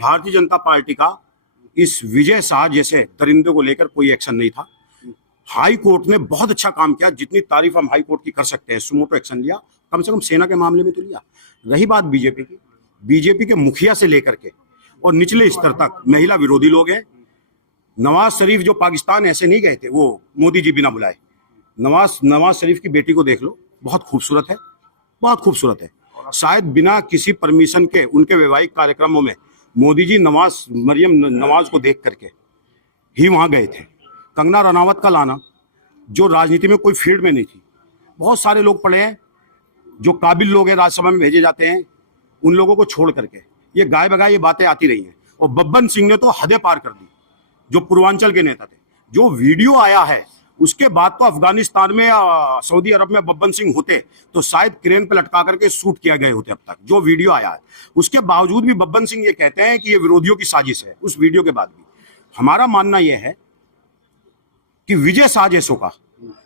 Bharatiya Janata party का इस विजय शाह जैसे दरिंदे को लेकर कोई एक्शन नहीं था। हाई कोर्ट ने बहुत अच्छा काम किया, जितनी तारीफ हम हाई कोर्ट की कर सकते हैं। सुमोटो एक्शन लिया, कम से कम सेना के मामले में तो लिया। रही बात बीजेपी की, बीजेपी के मुखिया से लेकर के और निचले स्तर तक महिला विरोधी लोग हैं। नवाज शरीफ जो पाकिस्तान ऐसे नहीं गए थे, वो मोदी जी बिना बुलाए। नवाज शरीफ की बेटी को देख लो, बहुत खूबसूरत है, बहुत खूबसूरत है। शायद बिना किसी परमिशन के उनके वैवाहिक कार्यक्रमों में मोदी जी मरियम नवाज को देख करके ही वहां गए थे। कंगना रनावत का लाना, जो राजनीति में कोई फील्ड में नहीं थी, बहुत सारे लोग पड़े हैं जो काबिल लोग हैं, राज्यसभा में भेजे जाते हैं, उन लोगों को छोड़ करके ये गाय बगाए ये बातें आती रही हैं। और बब्बन सिंह ने तो हदें पार कर दी, जो पूर्वांचल के नेता थे। जो वीडियो आया है उसके बाद तो अफगानिस्तान में या सऊदी अरब में बब्बन सिंह होते तो शायद क्रेन पे लटका करके शूट किया गए होते अब तक। जो वीडियो आया है उसके बावजूद भी बब्बन सिंह ये कहते हैं कि ये विरोधियों की साजिश है। उस वीडियो के बाद भी हमारा मानना यह है कि विजय साजिशों का,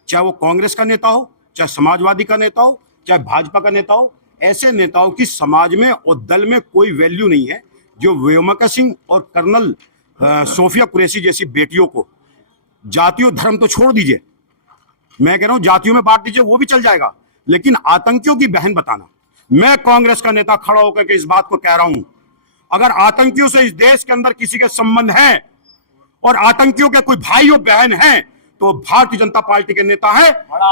चाहे वो कांग्रेस का नेता हो, चाहे समाजवादी का नेता हो, चाहे भाजपा का नेता हो, ऐसे नेताओं की समाज में और दल में कोई वैल्यू नहीं है। जो व्योमिका सिंह और कर्नल सोफिया कुरैशी जैसी बेटियों को, जातियों धर्म तो छोड़ दीजिए, मैं कह रहा हूं जातियों में बांट दीजिए, वो भी चल जाएगा, लेकिन आतंकियों की बहन बताना। मैं कांग्रेस का नेता खड़ा होकर के इस बात को कह रहा हूं, अगर आतंकियों से इस देश के अंदर किसी के संबंध है और आतंकियों के कोई भाई और बहन है तो भारतीय जनता पार्टी के नेता है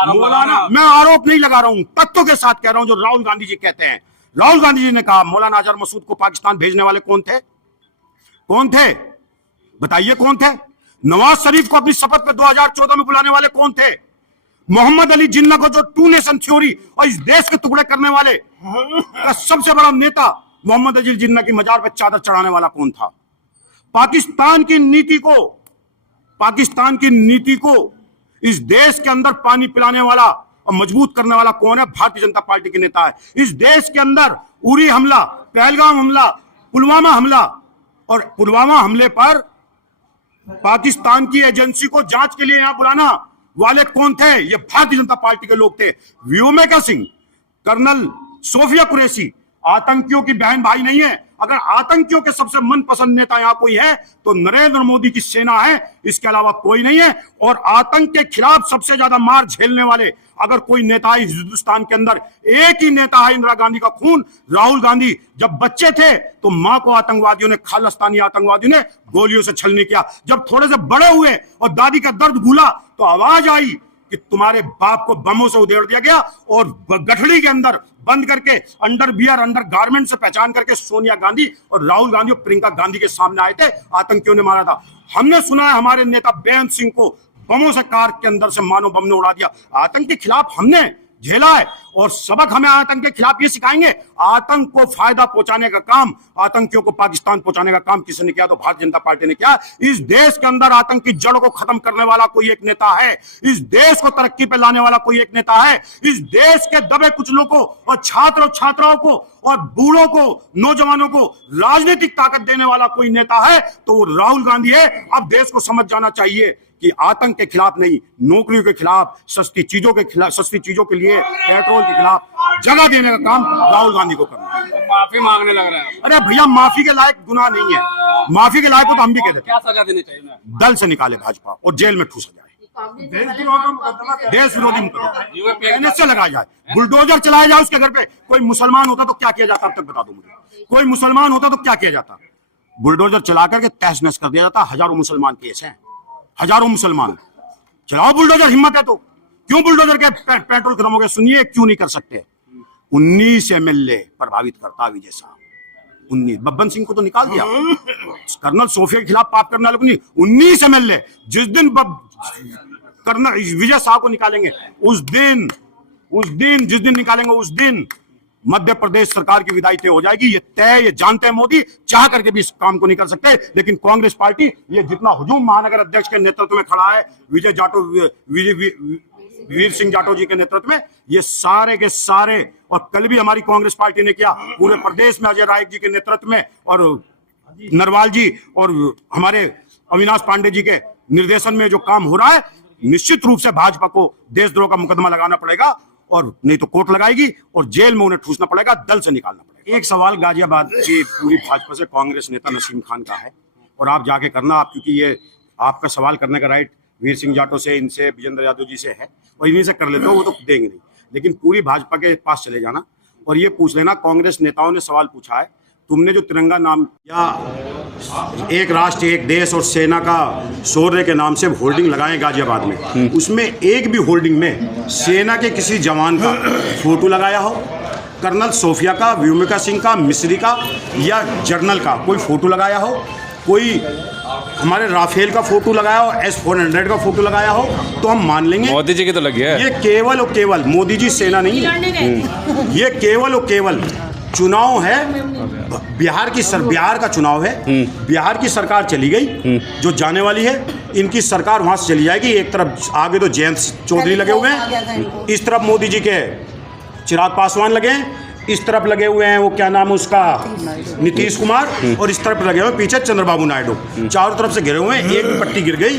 मौलाना। मैं आरोप नहीं लगा रहा हूं, तथ्यों के साथ कह रहा हूं, जो राहुल गांधी जी कहते हैं। राहुल गांधी जी ने कहा मौलाना अजहर मसूद को पाकिस्तान भेजने वाले कौन थे? कौन थे बताइए, कौन थे? नवाज शरीफ को अपनी शपथ पे 2014 में बुलाने वाले कौन थे? मोहम्मद अली जिन्ना को, जो टू नेशन थ्योरी और इस देश के टुकड़े करने वाले का सबसे बड़ा नेता मोहम्मद अली जिन्ना की मजार पे चादर चढ़ाने वाला कौन था? पाकिस्तान की नीति को इस देश के अंदर पानी पिलाने वाला और मजबूत करने वाला कौन है? भारतीय जनता पार्टी के नेता है। इस देश के अंदर उरी हमला, पहलगाम हमला, पुलवामा हमला, और पुलवामा हमले पर पाकिस्तान की एजेंसी को जांच के लिए यहां बुलाना वाले कौन थे? ये भारतीय जनता पार्टी के लोग थे। व्योमिका सिंह, कर्नल सोफिया कुरैशी आतंकियों की बहन भाई नहीं है। अगर आतंकियों के सबसे मनपसंद नेता यहां कोई है तो नरेंद्र मोदी की सेना है, इसके अलावा कोई नहीं है। और आतंक के खिलाफ सबसे ज्यादा मार झेलने वाले अगर कोई नेता है हिंदुस्तान के अंदर, एक ही नेता है, इंदिरा गांधी का खून राहुल गांधी। जब बच्चे थे तो मां को आतंकवादियों ने, खालिस्तानी आतंकवादियों ने गोलियों से छलनी किया। जब थोड़े से बड़े हुए और दादी का दर्द भूला तो आवाज आई कि तुम्हारे बाप को बमों से उधेड़ दिया गया और गठड़ी के अंदर बंद करके अंडरवियर, अंडर गारमेंट से पहचान करके सोनिया गांधी और राहुल गांधी और प्रियंका गांधी के सामने आए थे। आतंकियों ने मारा था। हमने सुना है हमारे नेता बेअंत सिंह को बमों से कार के अंदर से मानो बम ने उड़ा दिया। आतंक के खिलाफ हमने झेला है और सबक हमें आतंक के खिलाफ ये सिखाएंगे। आतंक को फायदा पहुंचाने का काम, आतंकियों को पाकिस्तान पहुंचाने का काम किसने किया? तो भारतीय जनता पार्टी ने किया। इस देश के अंदर आतंक की जड़ को खत्म करने वाला कोई एक नेता है। इस देश को तरक्की पे लाने वाला कोई एक नेता है। इस देश के दबे कुचलों को और छात्र और छात्राओं को और बूढ़ों को, नौजवानों को राजनीतिक ताकत देने वाला कोई नेता है तो वो राहुल गांधी है। अब देश को समझ जाना चाहिए कि आतंक के खिलाफ नहीं, नौकरियों के खिलाफ, सस्ती चीजों के खिलाफ, सस्ती चीजों के लिए, पेट्रोल के खिलाफ जगह देने का काम राहुल गांधी को करना है। माफी मांगने लग रहा है। अरे भैया, माफी के लायक गुनाह नहीं है। माफी के लायक को तो हम भी कहते हैं। क्या सजा देनी चाहिए? दल से निकाले भाजपा और जेल में ठूसा जाए। देश विरोधी मुकदमा से लगाया जाए, बुलडोजर चलाया जाए उसके घर पे। कोई मुसलमान होता तो क्या किया जाता? अब तक बता दो मुझे। कोई मुसलमान होता तो क्या किया जाता? बुलडोजर चला करके तहस नहस कर दिया जाता। हजारों मुसलमान केस हैं, हजारों मुसलमान। चलाओ बुलडोजर, हिम्मत है तो। क्यों बुलडोजर के पेट्रोल खत्म हो गया? सुनिए, क्यों नहीं कर सकते? 19 एमएलए प्रभावित करता विजय शाह। 19 बब्बन सिंह को तो निकाल दिया, कर्नल सोफिया के खिलाफ पाप करने वाले को नहीं। 19 एमएलए जिस दिन कर्नल विजय शाह को निकालेंगे, उस दिन जिस दिन निकालेंगे उस दिन मध्य प्रदेश सरकार की विदाई तय हो जाएगी। ये तय, ये जानते हैं मोदी, चाह करके भी इस काम को नहीं कर सकते। लेकिन कांग्रेस पार्टी, ये जितना हुजूम महानगर अध्यक्ष के नेतृत्व में खड़ा है, वीर सिंह जाटव जी के नेतृत्व में, ये सारे के सारे, और कल भी हमारी कांग्रेस पार्टी ने किया पूरे प्रदेश में अजय राय जी के नेतृत्व में, और नरवाल जी और हमारे अविनाश पांडे जी के निर्देशन में जो काम हो रहा है, निश्चित रूप से भाजपा को देशद्रोह का मुकदमा लगाना पड़ेगा, और नहीं तो कोर्ट लगाएगी और जेल में उन्हें ठूसना पड़ेगा, दल से निकालना पड़ेगा। एक सवाल गाजियाबाद की पूरी भाजपा से कांग्रेस नेता नसीम खान का है, और आप जाके करना, आप क्योंकि ये आपका सवाल करने का राइट वीर सिंह जाटो से, इनसे, विजेंद्र यादव जी से है, और इन्हीं से कर लेते हो, वो तो देंगे नहीं। लेकिन पूरी भाजपा के पास चले जाना और ये पूछ लेना, कांग्रेस नेताओं ने सवाल पूछा है, तुमने जो तिरंगा नाम या एक राष्ट्र एक देश और सेना का शौर्य के नाम से होर्डिंग लगाए गाजियाबाद में, उसमें एक भी होर्डिंग में सेना के किसी जवान का फोटो लगाया हो, कर्नल सोफिया का, व्योमिका सिंह का, मिस्री का या जर्नल का कोई फोटो लगाया हो, कोई हमारे राफेल का फोटो लगाया हो, S-400 का फोटो लगाया हो, तो हम मान लेंगे। मोदी जी की तो लगी है। ये केवल और केवल मोदी जी सेना नहीं है, ये केवल और केवल चुनाव है, बिहार का चुनाव है, बिहार की सरकार चली गई जो जाने वाली है, इनकी सरकार वहां से चली जाएगी। एक तरफ आगे तो जयंत चौधरी लगे हुए हैं, इस तरफ मोदी जी के चिराग पासवान लगे हैं, इस तरफ लगे हुए हैं वो क्या नाम है उसका, नीतीश कुमार, और इस तरफ लगे हुए पीछे चंद्रबाबू नायडू, चारों तरफ से घिरे हुए हैं, एक भी पट्टी गिर गई